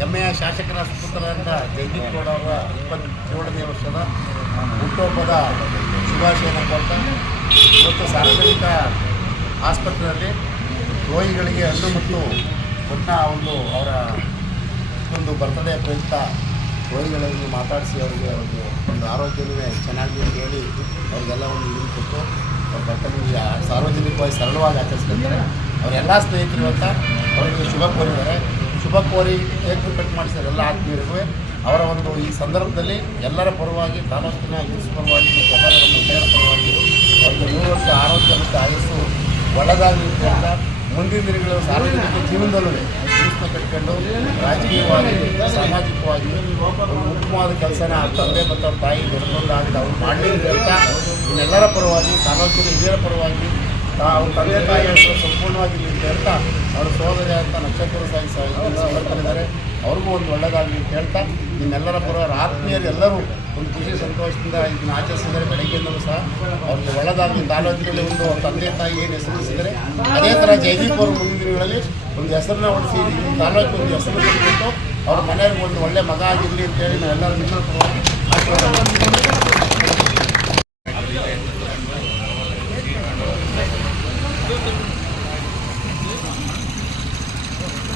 ಹೆಮ್ಮೆಯ ಶಾಸಕರ ಸುಪುತ್ರರಾದ ಜಗದೀಪ್ ಗೌಡ ಅವರ ಇಪ್ಪತ್ತೇಳನೇ ವರ್ಷದ ಹುಟ್ಟುಹಬ್ಬದ ಶುಭಾಶಯನ ಕೊಡ್ತಾ ಇವತ್ತು ಸಾರ್ವಜನಿಕ ಆಸ್ಪತ್ರೆಯಲ್ಲಿ ರೋಗಿಗಳಿಗೆ ಹಣ್ಣು ಮತ್ತು ಪುಟ್ಟ ಒಂದು ಅವರ ಒಂದು ಬರ್ತಡೇ ಪ್ರಯುಕ್ತ ರೋಗಿಗಳಲ್ಲಿ ಮಾತಾಡಿಸಿ ಅವರಿಗೆ ಒಂದು ಒಂದು ಆರೋಗ್ಯವೇ ಚೆನ್ನಾಗಿ ಹೇಳಿ ಅವ್ರಿಗೆಲ್ಲ ಒಂದು ಇದು ಕೊಟ್ಟು ಅವ್ರ ಬರ್ತಡೇ ಸಾರ್ವಜನಿಕವಾಗಿ ಸರಳವಾಗಿ ಆಚರಿಸ್ತಾರೆ ಅವರೆಲ್ಲ ಸ್ನೇಹಿತರು ಅಂತ ಅವರಿಗೆ ಶುಭ ಕೋರಿದ್ದಾರೆ. ಶುಭ ಕೋರಿ ಕೇಕ್ ಕಟ್ ಮಾಡಿಸಿದ ಎಲ್ಲ ಆತ್ಮೀಯರಿಗೂ ಅವರ ಒಂದು ಈ ಸಂದರ್ಭದಲ್ಲಿ ಎಲ್ಲರ ಪರವಾಗಿ ತಾಲೂಕಿನ ಯೂಸ್ ಪರವಾಗಿ ಮತ್ತು ಎಲ್ಲರ ಮಹಿಳೆಯರ ಪರವಾಗಿ ಒಂದು ನೂರು ವರ್ಷ ಆರೋಗ್ಯ ಮತ್ತು ಆಯಸ್ಸು ಒಳ್ಳೆದಾಗಲಿ ಅಂತ ಮುಂದಿನ ದಿನಗಳು ಸಾರ್ವಜನಿಕ ಜೀವನದಲ್ಲೂ ಯೂಸ್ನ ಕಟ್ಕೊಂಡು ರಾಜಕೀಯವಾಗಿ, ಸಾಮಾಜಿಕವಾಗಿ ಉತ್ತಮವಾದ ಕೆಲಸನ ಅವ್ರ ತಂದೆ ಮತ್ತು ಅವ್ರ ತಾಯಿ ದೊಡ್ಡದಾಗಿದೆ ಅವ್ರು ಮಾಡಲಿ ಅಂತ ಇನ್ನೆಲ್ಲರ ಪರವಾಗಿ ತಾಲೂಕಿನ ಹಿರಿಯರ ಪರವಾಗಿ ಅವ್ರ ತಂದೆ ತಾಯಿ ಹೆಸರು ಸಂಪೂರ್ಣವಾಗಿ ಹೇಳ್ತಾ ಅವರ ಸಹೋದರಿ ಅಂತ ನಕ್ಷತ್ರ ಸಾಯಿ ಸಮರ್ಪಣಿದ್ದಾರೆ ಅವ್ರಿಗೂ ಒಂದು ಒಳ್ಳೆಯದಾಗಲಿ ಅಂತ ಹೇಳ್ತಾ, ನಿಮ್ಮೆಲ್ಲರ ಪರವಾಗಿ ಆತ್ಮೀಯರೆಲ್ಲರೂ ಒಂದು ಖುಷಿ, ಸಂತೋಷದಿಂದ ಇದನ್ನು ಆಚರಿಸಿದರೆ ಬೆಳಗ್ಗೆಯಿಂದಲೂ ಸಹ ಅವ್ರಿಗೆ ಒಳ್ಳೆಯದಾಗಲಿ ತಾಲೂಕಿನಲ್ಲಿ ಒಂದು ಅವ್ರ ತಂದೆ, ತಾಯಿ ಏನು ಹೆಸರಿಸಿದರೆ ಅದೇ ಥರ ಅವರು ಮುಂದಿನ ದಿನಗಳಲ್ಲಿ ಒಂದು ಹೆಸರನ್ನ ಉಳಿಸಿ ತಾಲೂಕು ಒಂದು ಹೆಸರು ಅವ್ರ ಮನೆಯವ್ರಿಗೆ ಒಂದು ಒಳ್ಳೆ ಮಗ ಆಗಿರಲಿ ಅಂತೇಳಿ ನಾವೆಲ್ಲರೂ ಆಶೀರ್ವಾದ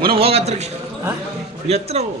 ಮುನ ಹೋಗ ಹತ್ರ ಎತ್ತರ ಹೋಗು